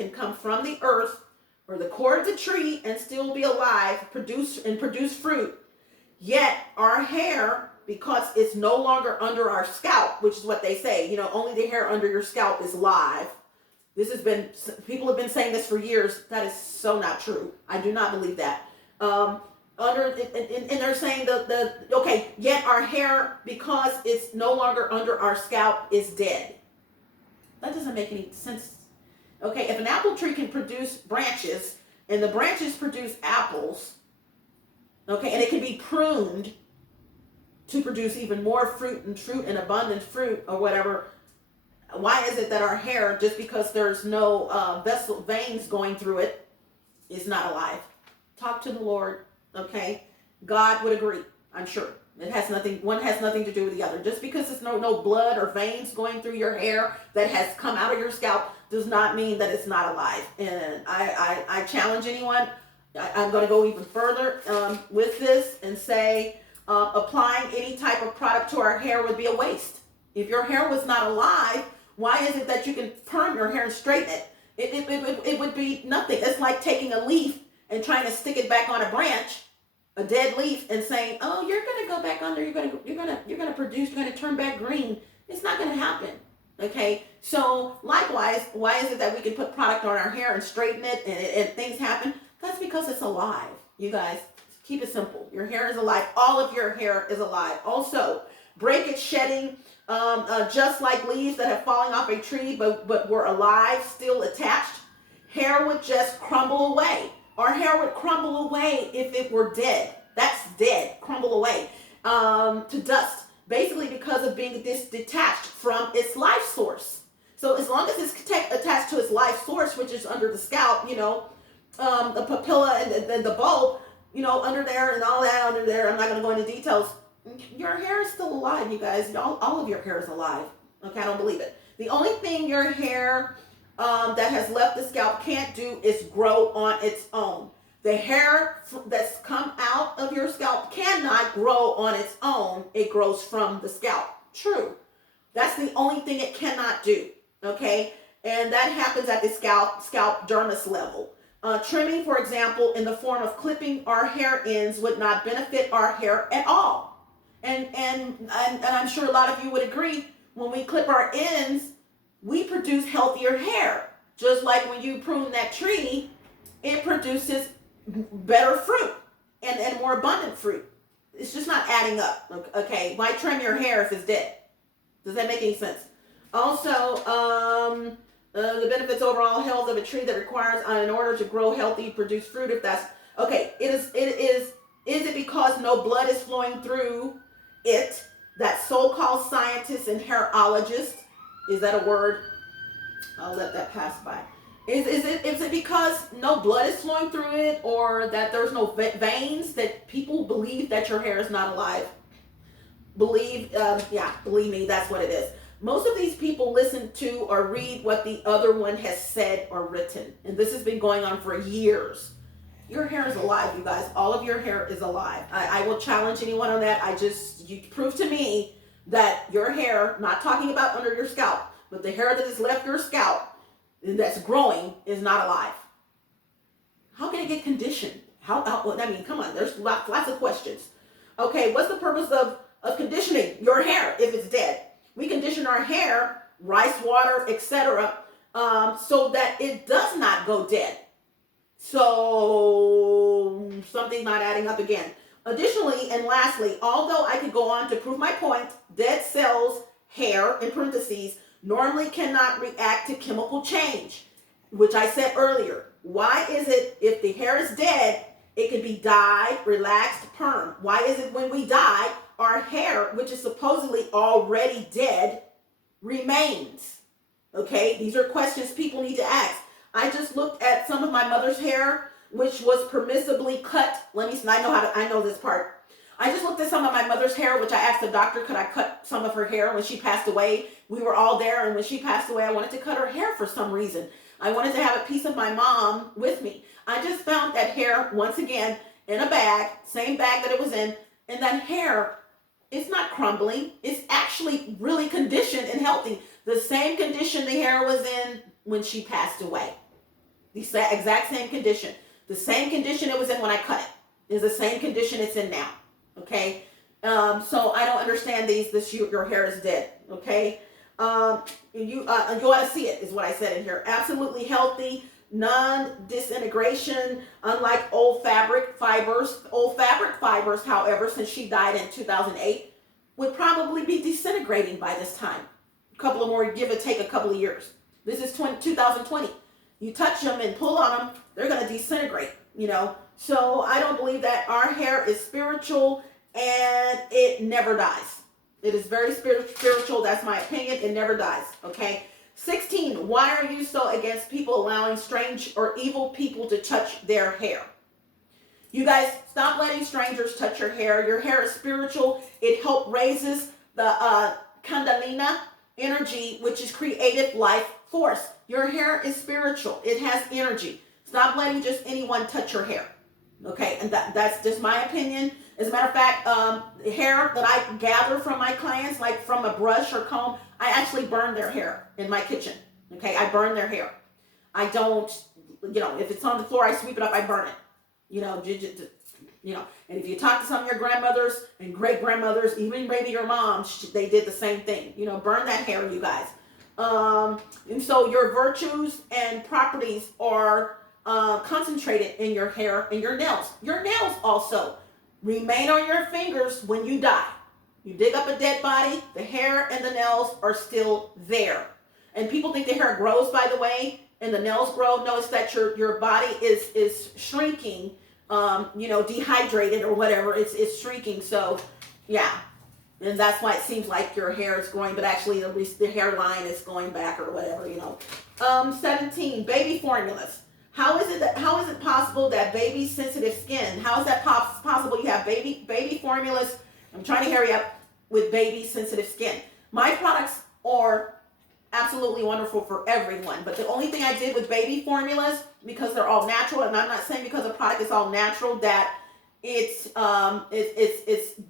can come from the earth or the core of the tree and still be alive, produce fruit. Yet our hair, because it's no longer under our scalp, which is what they say, only the hair under your scalp is live. People have been saying this for years. That is so not true. I do not believe that. And they're saying yet our hair, because it's no longer under our scalp, is dead. That doesn't make any sense. Okay, if an apple tree can produce branches, and the branches produce apples, okay, and it can be pruned to produce even more fruit and abundant fruit or whatever, why is it that our hair, just because there's no veins going through it, is not alive? Talk to the Lord, okay? God would agree, I'm sure. One has nothing to do with the other. Just because there's no blood or veins going through your hair that has come out of your scalp does not mean that it's not alive. And I challenge anyone, I'm going to go even further with this and say applying any type of product to our hair would be a waste. If your hair was not alive, why is it that you can perm your hair and straighten it? It would be nothing. It's like taking a leaf and trying to stick it back on a branch, a dead leaf, and saying, "Oh, you're going to go back under. You're going to produce. You're going to turn back green." It's not going to happen. Okay. So likewise, why is it that we can put product on our hair and straighten it and things happen? That's because it's alive. You guys, keep it simple. Your hair is alive. All of your hair is alive. Also, breakage, shedding, just like leaves that have fallen off a tree but were alive, still attached, hair would just crumble away. Our hair would crumble away if it were dead. That's dead, crumble away to dust, basically because of being detached from its life source. So as long as it's attached to its life source, which is under the scalp, the papilla and the bulb, under there and all that under there, I'm not going to go into details. Your hair is still alive, you guys. All of your hair is alive. Okay, I don't believe it. The only thing your hair that has left the scalp can't do is grow on its own. The hair that's come out of your scalp cannot grow on its own. It grows from the scalp. True. That's the only thing it cannot do. Okay, and that happens at the scalp dermis level. Trimming, for example, in the form of clipping our hair ends would not benefit our hair at all. And I'm sure a lot of you would agree, when we clip our ends, we produce healthier hair. Just like when you prune that tree, it produces better fruit and more abundant fruit. It's just not adding up. Okay, why trim your hair if it's dead? Does that make any sense? Also, the benefits overall health of a tree that requires, in order to grow healthy, produce fruit. If that's okay, is it because no blood is flowing through it that so-called scientists and hairologists, is that a word? I'll let that pass by. Is it because no blood is flowing through it, or that there's no veins, that people believe that your hair is not alive? Believe me, that's what it is. Most of these people listen to or read what the other one has said or written. And this has been going on for years. Your hair is alive, you guys. All of your hair is alive. I will challenge anyone on that. You prove to me that your hair, not talking about under your scalp, but the hair that has left your scalp and that's growing is not alive. How can it get conditioned? Come on, there's lots of questions. Okay, what's the purpose of conditioning your hair if it's dead? We condition our hair, rice water, etc., so that it does not go dead. So something's not adding up again. Additionally, and lastly, although I could go on to prove my point, dead cells, hair, in parentheses, normally cannot react to chemical change, which I said earlier. Why is it if the hair is dead, it can be dyed, relaxed, perm? Why is it when we dye, our hair, which is supposedly already dead, remains? Okay, these are questions people need to ask. I just looked at some of my mother's hair, which was permissibly cut. I know this part. I just looked at some of my mother's hair, which I asked the doctor, could I cut some of her hair when she passed away? We were all there, and when she passed away, I wanted to cut her hair for some reason. I wanted to have a piece of my mom with me. I just found that hair, once again, in a bag, same bag that it was in, and that hair, it's not crumbling. It's actually really conditioned and healthy. The same condition the hair was in when she passed away. The exact same condition. The same condition it was in when I cut it is the same condition it's in now. Okay. So I don't understand your hair is dead. Okay. You ought to see it is what I said in here. Absolutely healthy, non-disintegration, unlike old fabric fibers. Old fabric fibers, however, since she died in 2008, would probably be disintegrating by this time. A couple of more, give or take a couple of years. This is 2020. You touch them and pull on them, they're going to disintegrate, So I don't believe that. Our hair is spiritual and it never dies. It is very spiritual. That's my opinion. It never dies. Okay. 16. Why are you so against people allowing strange or evil people to touch their hair? You guys, stop letting strangers touch your hair. Your hair is spiritual. It raises the Kundalini energy, which is creative life force. Your hair is spiritual. It has energy. Stop letting just anyone touch your hair. Okay, and that's just my opinion. As a matter of fact, the hair that I gather from my clients, like from a brush or comb, I actually burn their hair in my kitchen. Okay, I burn their hair. I don't, if it's on the floor, I sweep it up, I burn it. And if you talk to some of your grandmothers and great grandmothers, even maybe your mom, they did the same thing. Burn that hair, you guys. And so your virtues and properties are concentrated in your hair and your nails. Your nails also remain on your fingers when you die. You dig up a dead body, the hair and the nails are still there. And people think the hair grows, by the way, and the nails grow. No, it's that your body is shrinking, dehydrated or whatever. It's shrinking. So, yeah. And that's why it seems like your hair is growing, but actually the hairline is going back or whatever, 17, baby formulas. How is it possible that baby sensitive skin? How is that possible? You have baby formulas. I'm trying to hurry up with baby sensitive skin. My products are absolutely wonderful for everyone, but the only thing I did with baby formulas, because they're all natural, and I'm not saying because the product is all natural that it's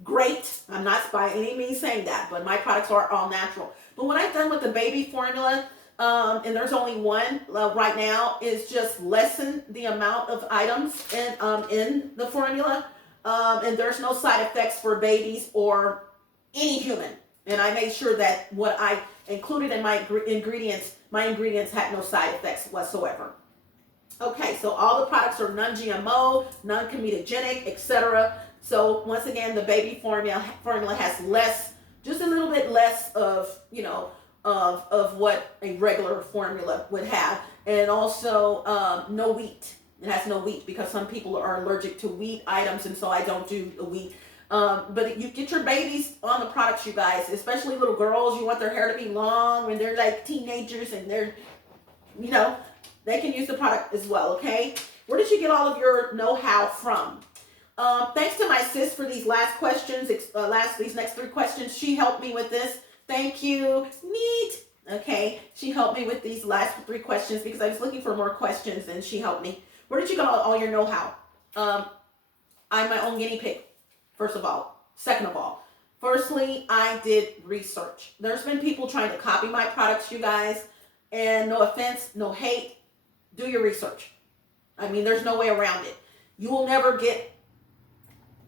great. I'm not by any means saying that, but my products are all natural. But what I've done with the baby formula, and there's only one right now, is just lessen the amount of items in the formula, and there's no side effects for babies or any human. And I made sure that what I included in my ingredients had no side effects whatsoever. Okay, so all the products are non-GMO, non-comedogenic, etc. So once again, the baby formula has just a little bit less of, of what a regular formula would have. And also no wheat. It has no wheat because some people are allergic to wheat items, and so I don't do the wheat. But you get your babies on the products, you guys, especially little girls. You want their hair to be long when they're like teenagers and they're, they can use the product as well, okay? Where did you get all of your know-how from? Thanks to my sis for these last questions, these next 3 questions. She helped me with this. Thank you. Neat. Okay, she helped me with these last 3 questions because I was looking for more questions and she helped me. Where did you get all your know-how? I'm my own guinea pig, first of all. Second of all, firstly, I did research. There's been people trying to copy my products, you guys, and no offense, no hate. Do your research. I mean, there's no way around it. You will never get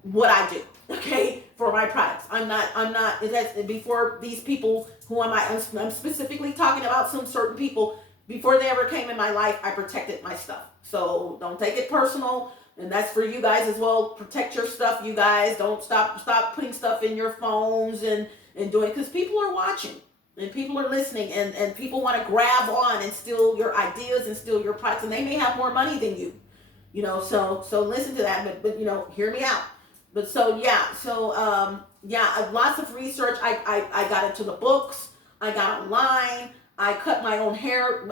what I do, okay, for my products. I'm not, that's before these people, who am I? I'm specifically talking about some certain people. Before they ever came in my life, I protected my stuff. So don't take it personal. And that's for you guys as well. Protect your stuff, you guys. Don't stop putting stuff in your phones and doing, because people are watching. And people are listening, and people want to grab on and steal your ideas and steal your products, and they may have more money than you, so listen to that, but hear me out. But lots of research. I got into the books, I got online, I cut my own hair,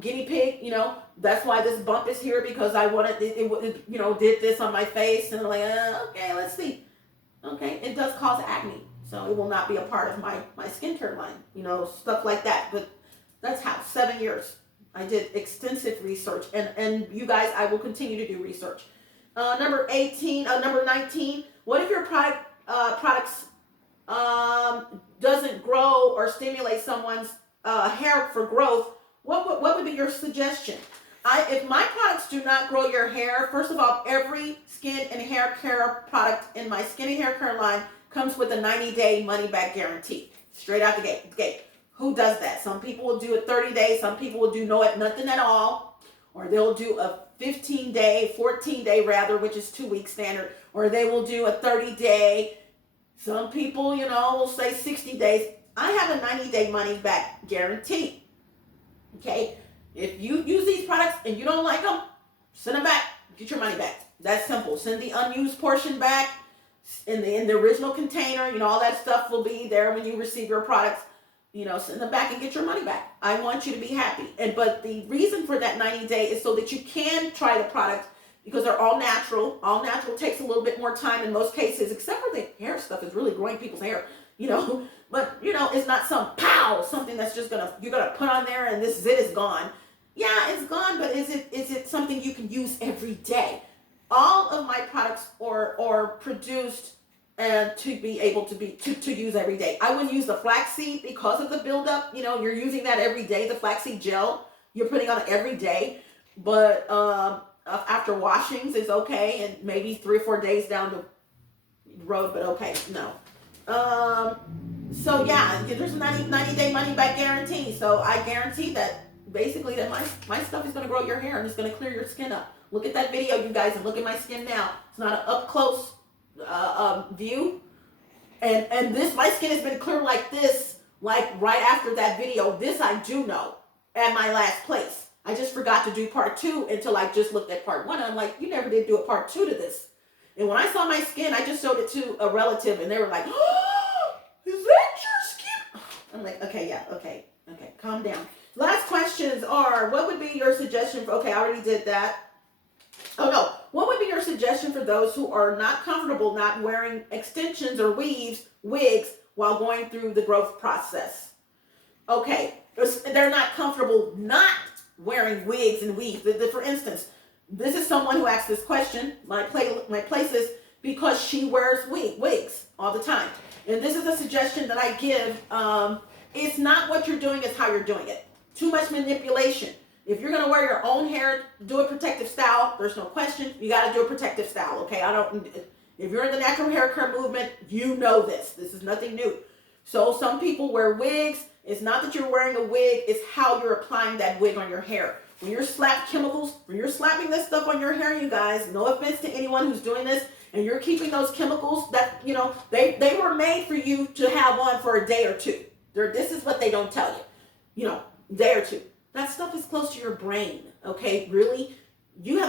guinea pig, that's why this bump is here, because I wanted it did this on my face, and I'm like, okay, let's see. Okay, it does cause acne. So it will not be a part of my skincare line, stuff like that. But that's how 7 years I did extensive research, and you guys, I will continue to do research. Number 19. What if your products doesn't grow or stimulate someone's hair for growth? What would be your suggestion? If my products do not grow your hair, first of all, every skin and hair care product in my skin and hair care line comes with a 90-day money-back guarantee. Straight out the gate. Who does that? Some people will do it 30 days. Some people will do nothing at all. Or they'll do a 15-day, 14-day rather, which is 2 week standard. Or they will do a 30-day. Some people, will say 60 days. I have a 90-day money-back guarantee. Okay? If you use these products and you don't like them, send them back. Get your money back. That's simple. Send the unused portion back in the original container. All that stuff will be there when you receive your products. Send them back and get your money back. I want you to be happy. But the reason for that 90-day is so that you can try the product, because they're all natural. All natural takes a little bit more time in most cases, except for the hair stuff is really growing people's hair, But, it's not something that's just you're going to put on there and this zit is gone. Yeah, it's gone, but is it something you can use every day? All of my products are produced and to be able to use every day. I wouldn't use the flaxseed because of the buildup. You're using that every day. The flaxseed gel you're putting on every day, but after washings is okay, and maybe 3 or 4 days down the road, but okay, no. So yeah, there's a 90-day money back guarantee. So I guarantee that basically that my stuff is going to grow your hair and it's going to clear your skin up. Look at that video, you guys, and look at my skin now. It's not an up close view, and this, my skin has been clear like this, like right after that video. This I do know at my last place. I just forgot to do part 2 until I just looked at part 1. And I'm like, you never did do a part 2 to this. And when I saw my skin, I just showed it to a relative, and they were like, oh, is that your skin? I'm like, okay, yeah, okay, calm down. Last questions are, what would be your suggestion for, okay, I already did that. Oh no, what would be your suggestion for those who are not comfortable not wearing extensions or wigs while going through the growth process? Okay, they're not comfortable not wearing wigs and weaves. For instance, this is someone who asked this question, my places, because she wears wigs all the time. And this is a suggestion that I give. It's not what you're doing, it's how you're doing it. Too much manipulation. If you're going to wear your own hair, do a protective style. There's no question. You got to do a protective style, okay? If you're in the natural hair care movement, you know this. This is nothing new. So some people wear wigs. It's not that you're wearing a wig. It's how you're applying that wig on your hair. When you're slapping this stuff on your hair, you guys, no offense to anyone who's doing this, and you're keeping those chemicals that, they were made for you to have on for a day or two. This is what they don't tell you, day or two. That stuff is close to your brain, okay? Really?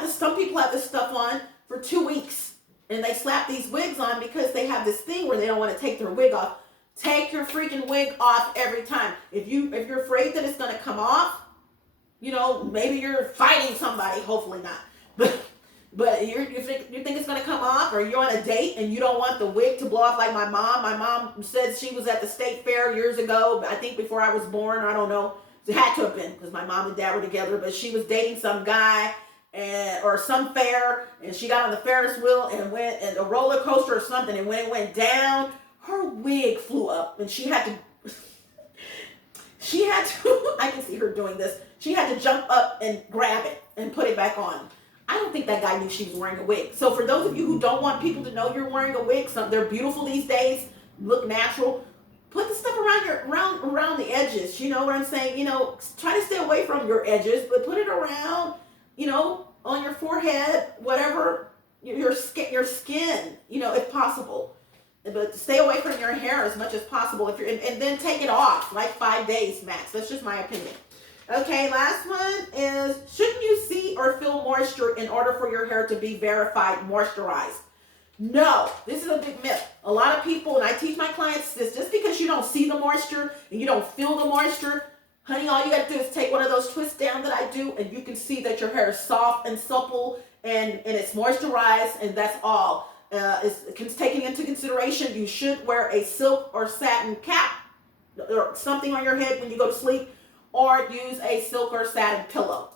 Some people have this stuff on for 2 weeks, and they slap these wigs on because they have this thing where they don't want to take their wig off. Take your freaking wig off every time. If you're afraid that it's going to come off, maybe you're fighting somebody, hopefully not. But you think it's going to come off, or you're on a date and you don't want the wig to blow off like my mom. My mom said she was at the state fair years ago, I think before I was born, I don't know. It had to have been because my mom and dad were together, but she was dating some guy or some fair, and she got on the Ferris wheel and went and a roller coaster or something, and when it went down, her wig flew up, and she had to I can see her doing this. She had to jump up and grab it and put it back on. I don't think that guy knew she was wearing a wig. So for those of you who don't want people to know you're wearing a wig, they're beautiful these days, look natural. Put the stuff around the edges. You know what I'm saying? Try to stay away from your edges, but put it around, on your forehead, whatever, your skin, if possible. But stay away from your hair as much as possible. And then take it off, like 5 days max. That's just my opinion. Okay, last one is, shouldn't you see or feel moisture in order for your hair to be verified moisturized? No, this is a big myth. A lot of people, and I teach my clients this, just because you don't see the moisture and you don't feel the moisture, honey, all you got to do is take one of those twists down that I do, and you can see that your hair is soft and supple and it's moisturized, and that's all. It's taking into consideration, you should wear a silk or satin cap or something on your head when you go to sleep, or use a silk or satin pillow.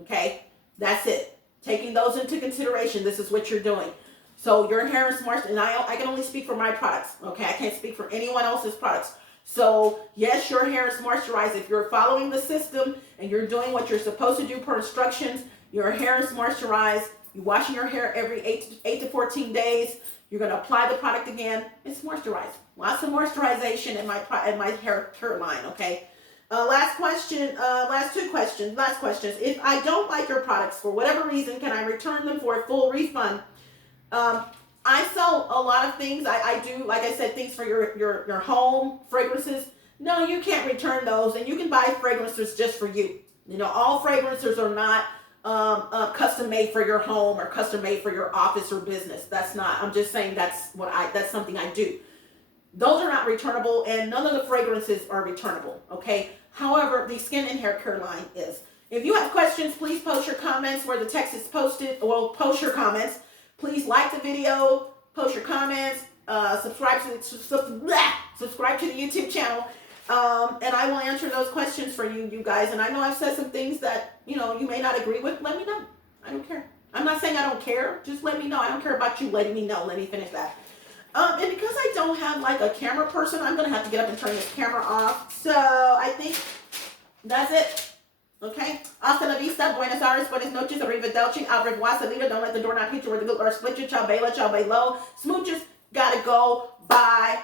Okay, that's it. Taking those into consideration, this is what you're doing. So your hair is moist, and I can only speak for my products, okay? I can't speak for anyone else's products. So yes, your hair is moisturized. If you're following the system and you're doing what you're supposed to do per instructions, your hair is moisturized. You're washing your hair every 8 to 14 days. You're going to apply the product again. It's moisturized. Lots of moisturization in my hairline, okay? Last question, last two questions, last questions. If I don't like your products for whatever reason, can I return them for a full refund? I sell a lot of things. I do, like I said, things for your home, fragrances. No, you can't return those, and you can buy fragrances just for you. You know, all fragrances are not custom made for your home or custom made for your office or business. That's not. I'm just saying that's something I do. Those are not returnable, and none of the fragrances are returnable. Okay. However, the skin and hair care line is. If you have questions, please post your comments where the text is posted. Well, post your comments. Please like the video, post your comments, subscribe to the YouTube channel, and I will answer those questions for you guys. And I know I've said some things that you may not agree with. Let me know. I don't care. I'm not saying I don't care. Just let me know. I don't care about you letting me know. Let me finish that. And because I don't have like a camera person, I'm gonna have to get up and turn this camera off. So I think that's it. Okay? Hasta la vista, Buenos Aires, buenas noches, arrivederci, au revoir, salida, don't let the door knock hit you or the good Lord split you, ciao bella, ciao bello, smooches, gotta go, bye.